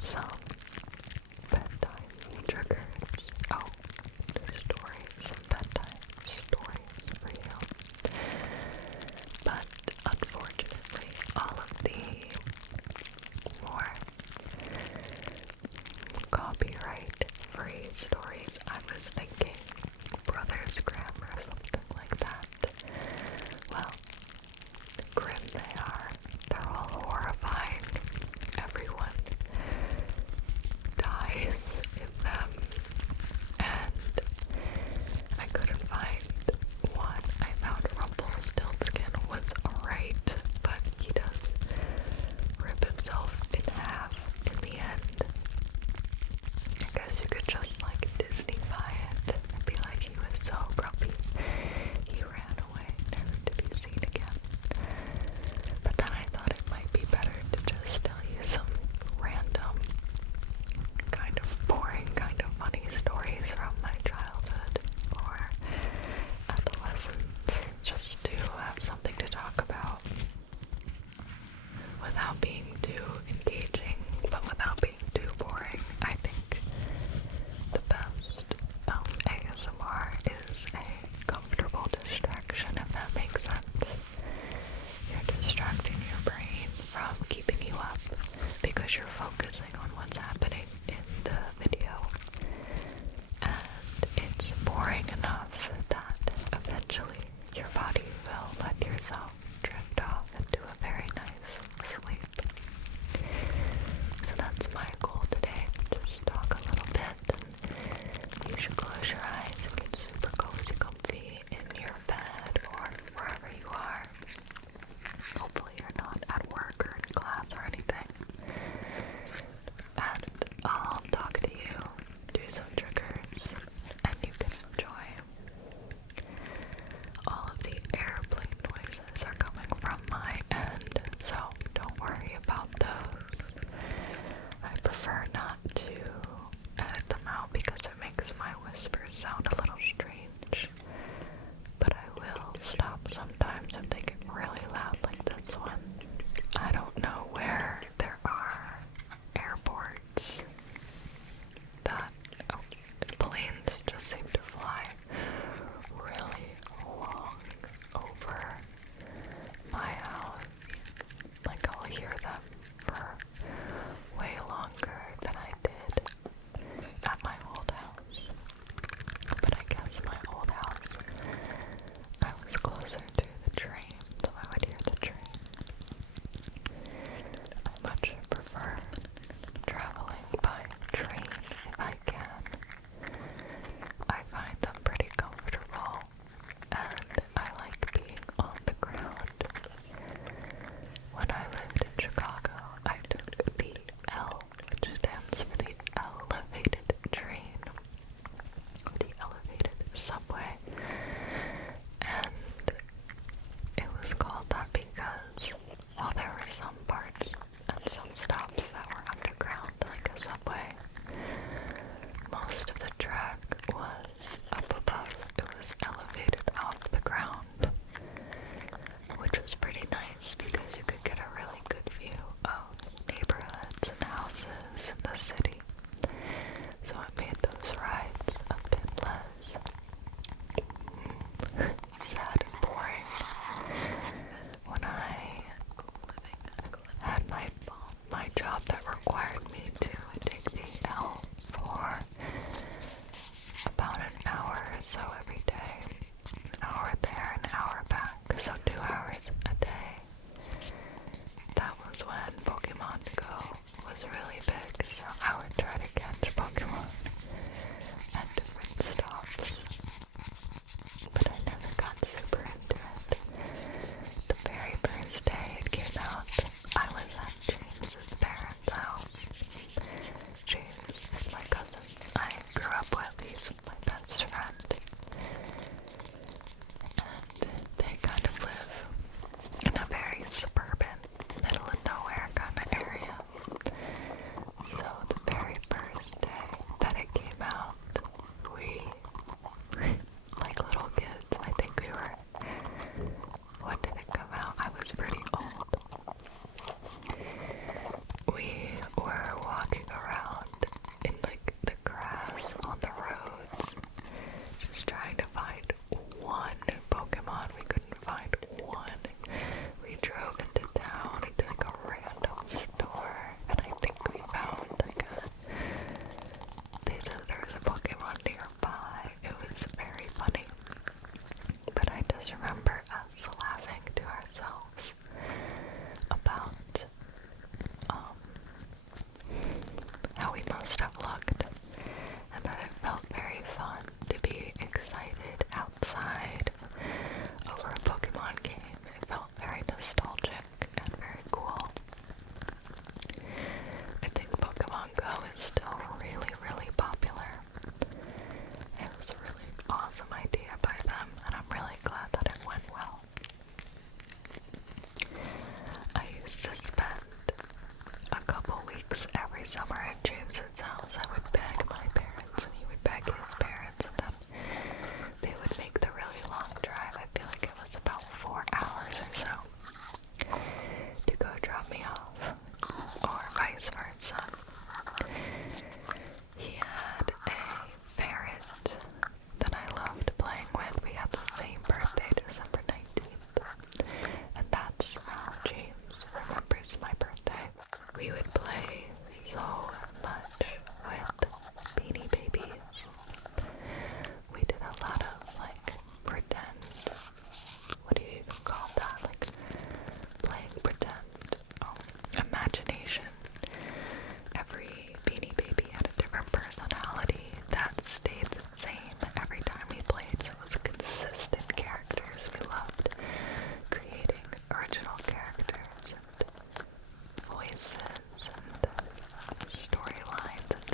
some bedtime triggers. Oh, stories, some bedtime stories for you. But unfortunately, all of the more copyright-free stories, I was thinking Brothers Grimm or something like that. Well, grim they are. They're all horrifying. Everyone dies in them, and I couldn't find one. I found Rumpelstiltskin was alright, but he does rip himself in half in the end. I guess you could just like Disneyfy it and be like, he was so grumpy, he ran away, never to be seen again. But then I thought it might be better to just tell you some random, kind of boring, kind of funny stories from my childhood or adolescence, just to have something to talk about without being too engaging, but without being too boring. I think the best ASMR is a comfortable distraction, if that makes sense. You're distracting your brain from keeping you up because you're focusing on what's happening in the video. And it's boring enough that eventually your body will let yourself drift off into a very nice sleep. So that's my goal today. Just talk a little bit. You should close your eyes and get super cozy, comfy in your bed or wherever you are. Hopefully you're not at work or in class or anything. And summer at James's house, I would beg my parents and he would beg his parents, and then they would make the really long drive. I feel like it was about 4 hours or so to go drop me off, or vice versa. He had a parrot that I loved playing with. We had the same birthday, December 19th, and that's how James remembers my birthday. We would play so much with Beanie Babies. We did a lot of like pretend, what do you even call that? Like playing pretend, imagination. Every Beanie Baby had a different personality that stayed the same every time we played, so it was consistent characters. We loved creating original characters and voices and storylines and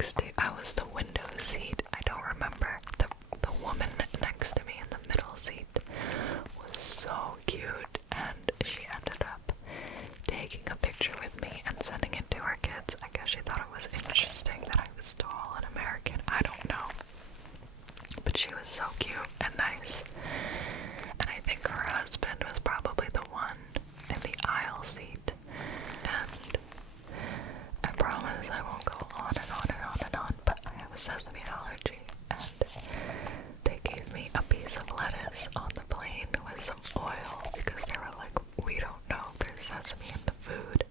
next to, I was the window seat. I don't remember. The woman next to me in the middle seat was so cute, and she ended up taking a picture with me and sending it to her kids. I guess she thought it was interesting that I was tall and American. I don't know. But she was so cute and nice. And I think her husband was probably the one in the aisle seat. And I promise I won't go on and on and on and on, but I have a sesame allergy, and they gave me a piece of lettuce on the plane with some oil because they were like, we don't know if there's sesame in the food,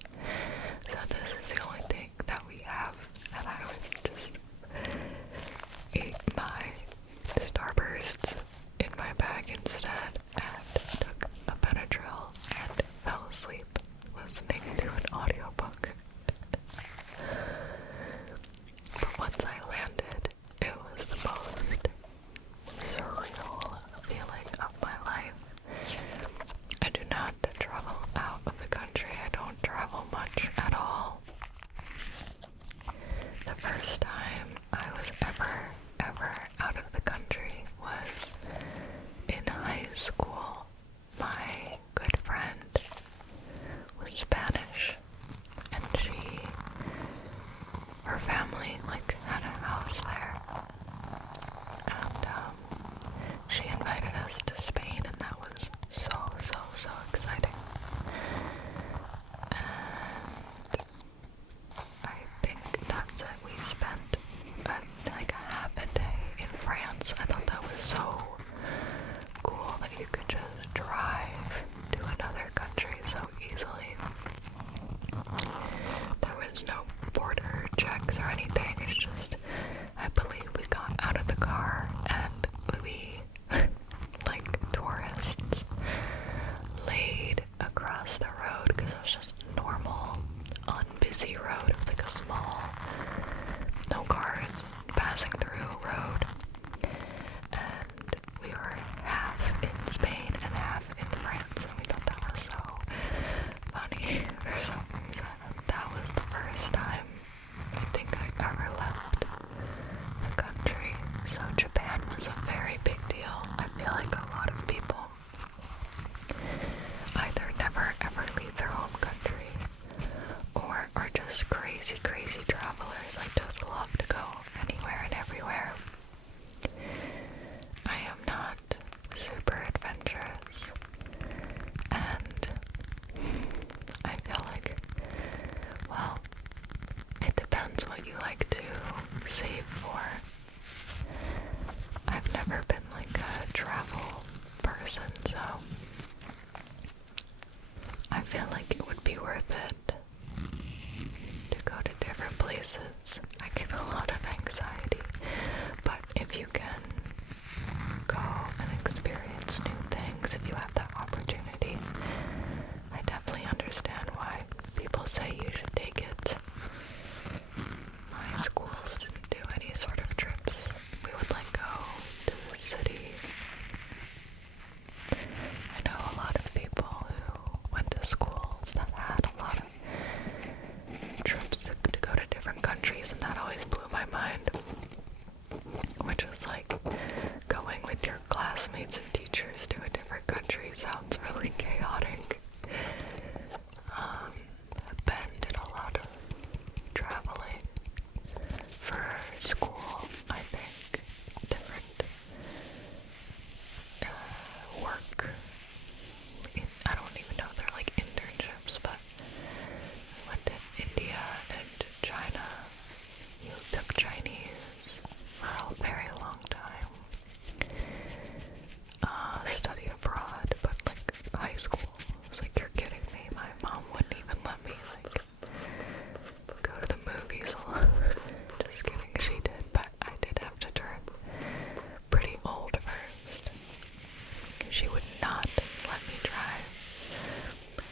so this is the only thing that we have. And I was just ate my Starbursts in my bag instead and took a Benadryl and fell asleep listening to an audiobook. But once I landed, it was the most surreal feeling of my life. I do not travel out of the country. I don't travel much at all. The first time I was ever out of the country was in high school. My good friend was Spanish, and her family had a house there, and she invited us to Spain, and that was so exciting. And I think that's it. We spent a half a day in France. I thought that was so cool that you could just drive to another country so easily. There was no border checks or anything. It's just, I believe we got out of the car and we, like tourists, laid across the road because it was just normal, unbusy road. It was like a small, no cars passing through road. And we were half in Spain and half in France, and we thought that was so funny for some reason. That was the first time I think I ever left the country. So Japan was a very big deal. I feel like a lot of people either never ever leave their home country or are just crazy travelers. I just love to go anywhere and everywhere. I am not super adventurous, and I feel like, well, it depends what you like to save for. I've never been like a travel person, so I feel like it would be worth it to go to different places. I get a lot of anxiety, but if you can go and experience new things, if you have that opportunity, I definitely understand why people say you should take it. My schools didn't do any sort of trips. We would go to the city. I know a lot of people who went to schools that had a lot of trips to go to different countries, and that always blew my mind. Which is going with your classmates and teachers to a different country sounds really chaotic. Ben did a lot of traveling for school, I think. Different work. I don't even know if they're internships, but I went to India and China. You took Chinese for a very long time. Study abroad, but high school. It's you're kidding me. My mom wouldn't even let me go to the movies a lot. Just kidding, she did, but I did have to turn pretty old first. She would not let me drive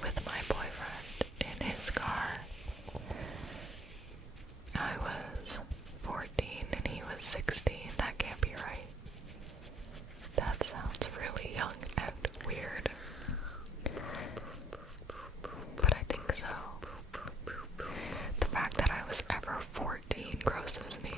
with my boyfriend in his car. I was 14 and he was 16. That can't be right. That sounds really young and weird. But I think so. The fact that I was ever 14 grosses me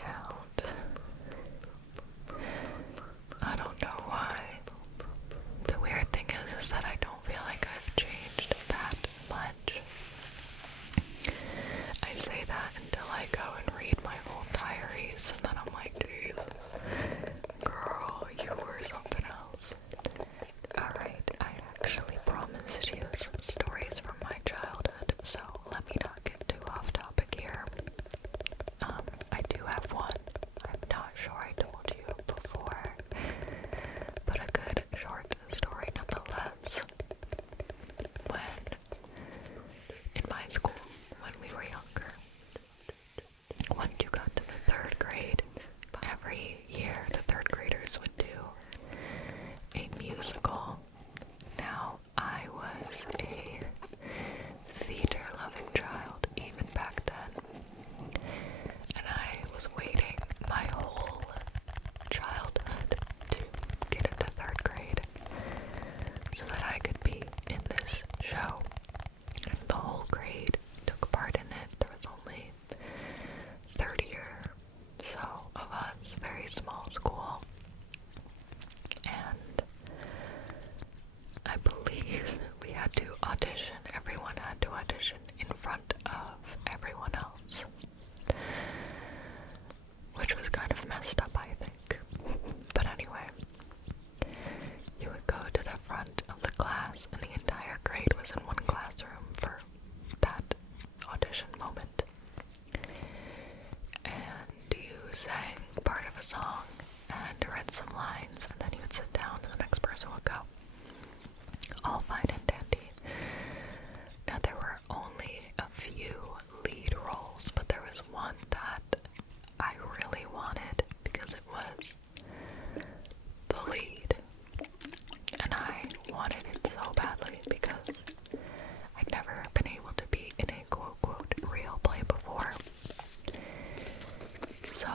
So